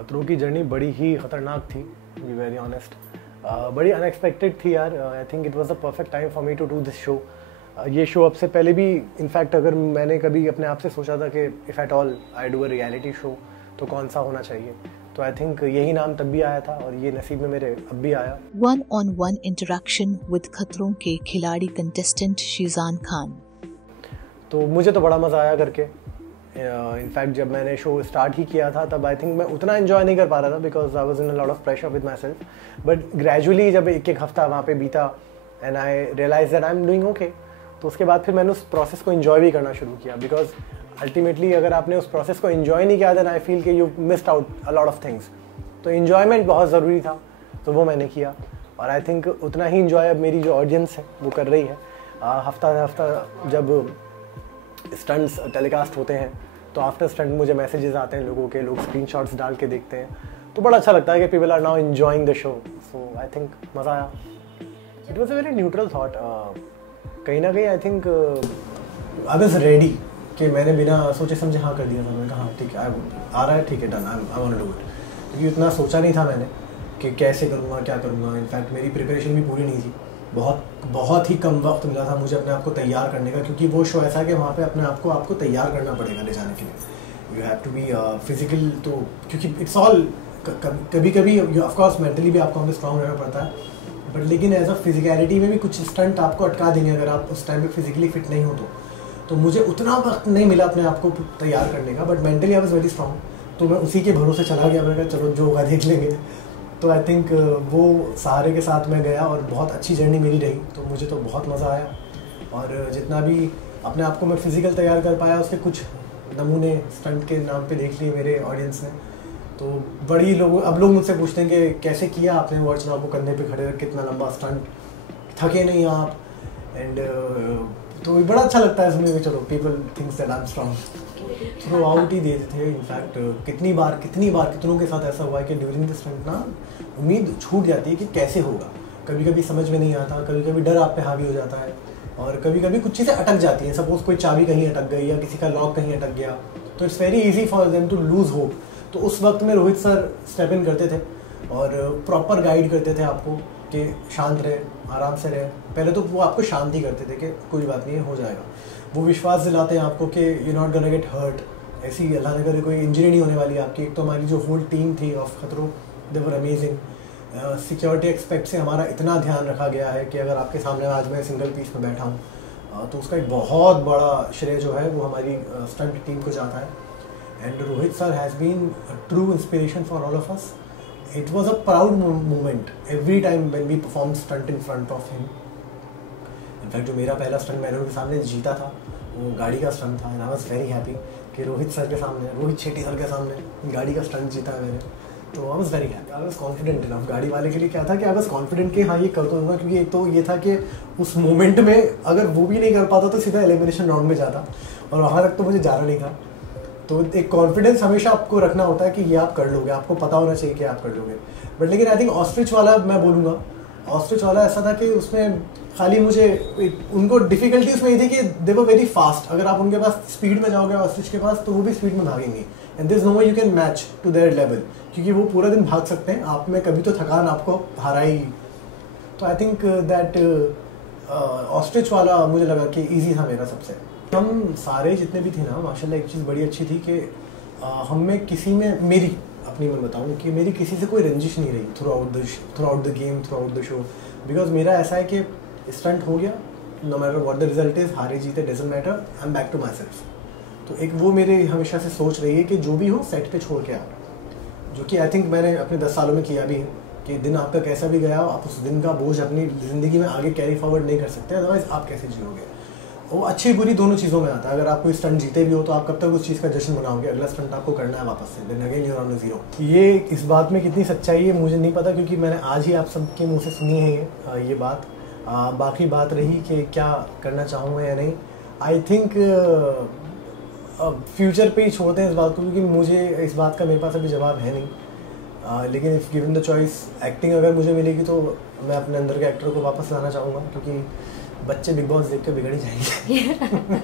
खतरों की जर्नी बड़ी ही ख़तरनाक थी, टू बी वेरी ऑनेस्ट। बड़ी अनएक्सपेक्टेड थी यार। I think it was the perfect time for me to do this show. ये शो अब से पहले भी इनफैक्ट अगर मैंने कभी अपने आप से सोचा था कि if at all I do a reality show तो कौन सा होना चाहिए, तो आई थिंक यही नाम तब भी आया था और ये नसीब में मेरे अब भी आया। 1-on-1 इंटरेक्शन विद खतरों के खिलाड़ी कंटेस्टेंट शीजान खान। तो मुझे तो बड़ा मज़ा आया करके। इनफैक्ट जब मैंने शो स्टार्ट ही किया था तब आई थिंक मैं उतना एंजॉय नहीं कर पा रहा था because I was in a lot of pressure with myself. But gradually जब एक एक हफ्ता वहाँ पे बीता and I realise that I am doing okay, तो उसके बाद फिर मैंने उस प्रोसेस को एंजॉय भी करना शुरू किया। बिकॉज अल्टीमेटली अगर आपने उस प्रोसेस को एंजॉय नहीं किया देन आई फील कि you missed out a lot of things. तो एंजॉयमेंट बहुत ज़रूरी था, तो वो मैंने किया और आई थिंक उतना ही एंजॉय अब मेरी जो ऑडियंस है वो कर रही है। हफ्ता जब स्टंट्स टेलीकास्ट होते हैं तो आफ्टर स्टंट मुझे मैसेजेस आते हैं लोगों के, लोग स्क्रीनशॉट्स डाल के देखते हैं, तो बड़ा अच्छा लगता है कि people are now enjoying the show. So I think मज़ा आया। It was a very neutral thought. कहीं ना कहीं I think I was ready कि मैंने बिना सोचे समझे हाँ कर दिया था। मैंने कहा हाँ ठीक है, आ रहा है, ठीक है, done, I want to do it. क्योंकि उतना सोचा नहीं था मैंने कि कैसे करूँगा, क्या करूँगा। इनफैक्ट मेरी प्रिपरेशन भी पूरी नहीं थी। बहुत ही कम वक्त मिला था मुझे अपने आप को तैयार करने का, क्योंकि वो शो ऐसा है कि वहाँ पे अपने आप को तैयार करना पड़ेगा ले जाने के लिए। You have to be physical, तो क्योंकि इट्स ऑल कभी कभी ऑफकोर्स मेंटली भी आपको हमें स्ट्रॉन्ग रहना पड़ता है, बट लेकिन एज अ फिजिकलिटी में भी कुछ स्टंट आपको अटका देंगे अगर आप उस टाइम पे फिजिकली फिट नहीं हो तो मुझे उतना वक्त नहीं मिला अपने आप को तैयार करने का। But mentally I was very strong, तो मैं उसी के भरोसे चला गया। मैंने कहा चलो जो होगा देख लेंगे। तो आई थिंक वो सहारे के साथ मैं गया और बहुत अच्छी जर्नी मेरी रही, तो मुझे तो बहुत मज़ा आया। और जितना भी अपने आप को मैं फिज़िकल तैयार कर पाया उसके कुछ नमूने स्टंट के नाम पे देख लिए मेरे ऑडियंस ने। तो बड़ी अब लोग मुझसे पूछते हैं कि कैसे किया आपने वो अर्चना को कंधे पे खड़े रख, कितना लंबा स्टंट, थके नहीं आप। एंड तो बड़ा अच्छा लगता है सुनने में, चलो people thinks that I am strong. Throughout ही देते थे। इनफैक्ट कितनी बार कितनों के साथ ऐसा हुआ है कि ड्यूरिंग द स्टंट ना उम्मीद छूट जाती है कि कैसे होगा। कभी कभी समझ में नहीं आता, कभी कभी डर आप पे हावी हो जाता है और कभी कभी कुछ चीज़ें अटक जाती हैं। सपोज कोई चाबी कहीं अटक गई या किसी का लॉक कहीं अटक गया, तो it's very easy for them to lose hope. तो उस वक्त में रोहित सर स्टेप इन करते थे और प्रॉपर गाइड करते थे आपको कि शांत रहे, आराम से रहे। पहले तो वो आपको शांत ही करते थे कि कोई बात नहीं है, हो जाएगा। वो विश्वास दिलाते हैं आपको कि you not gonna get hurt, ऐसी अल्लाह न करे कोई इंजरी नहीं होने वाली आपकी। एक तो हमारी जो होल टीम थी ऑफ खतरों, दे वर अमेजिंग। सिक्योरिटी एक्सपेक्ट से हमारा इतना ध्यान रखा गया है कि अगर आपके सामने आज मैं सिंगल पीस में बैठा हूँ तो उसका एक बहुत बड़ा श्रेय जो है वो हमारी स्टंट टीम को जाता है। And Rohit sir has been a true inspiration for all of us. It was a proud moment every time when we performed stunt in front of him. In fact, जो मेरा पहला स्टंट मैंने उनके सामने जीता था वो गाड़ी का स्टंट था, and I was very happy कि रोहित सर के सामने, रोहित शेट्टी सर के सामने गाड़ी का स्टंट जीता है मैंने। तो I was very happy. I was confident enough. गाड़ी वाले के लिए क्या था कि I was confident कि हाँ ये कर दूँगा, क्योंकि एक तो ये था कि उस मोमेंट में अगर वो भी नहीं कर पाता तो सीधा एलिमिनेशन राउंड में जाता और वहाँ तक तो मुझे जाना नहीं था। तो एक कॉन्फिडेंस हमेशा आपको रखना होता है कि ये आप कर लोगे, आपको पता होना चाहिए कि आप कर लोगे। बट लेकिन आई थिंक ऑस्ट्रिच वाला मैं बोलूँगा, ऑस्ट्रिच वाला ऐसा था कि उसमें खाली मुझे उनको डिफिकल्टी उसमें ये थी कि दे वर वेरी फास्ट। अगर आप उनके पास स्पीड में जाओगे ऑस्ट्रिच के पास तो वो भी स्पीड में भागेंगे and there is no way you can match to their level, क्योंकि वो पूरा दिन भाग सकते हैं। आप में कभी तो थकान आपको हराई। तो आई थिंक दैट ऑस्ट्रिच वाला मुझे लगा कि ईजी था मेरा सबसे। हम सारे जितने भी थे ना, माशाल्लाह एक चीज़ बड़ी अच्छी थी कि हम में किसी में, मेरी अपनी मैं बताऊँ कि मेरी किसी से कोई रंजिश नहीं रही throughout the game, throughout the show. Because मेरा ऐसा है कि स्टंट हो गया, no matter what the result is, हारे जीते doesn't matter, I am back to myself. तो एक वो मेरे हमेशा से सोच रही है कि जो भी हो सेट पे छोड़ के आओ, जो कि आई थिंक मैंने अपने 10 सालों में किया भी है कि दिन आपका कैसा भी गया आप उस दिन का बोझ अपनी ज़िंदगी में आगे कैरी फॉरवर्ड नहीं कर सकते, अदरवाइज आप कैसे जियोगे। वो अच्छी बुरी दोनों चीज़ों में आता है। अगर आप कोई स्टंट जीते भी हो तो आप कब तक उस चीज़ का जश्न मनाओगे, अगला स्टंट आपको करना है वापस से, then again you are on zero. ये इस बात में कितनी सच्चाई है मुझे नहीं पता, क्योंकि मैंने आज ही आप सबके मुंह से सुनी है ये बात। बाकी बात रही कि क्या करना चाहूँगा या नहीं, आई थिंक फ्यूचर पे ही छोड़ते हैं इस बात को, क्योंकि मुझे इस बात का मेरे पास अभी जवाब है नहीं। लेकिन if given the choice, acting अगर मुझे मिलेगी तो मैं अपने अंदर के एक्टर को वापस लाना चाहूँगा, क्योंकि बच्चे बिग बॉस देख के बिगड़ ही जाएंगे।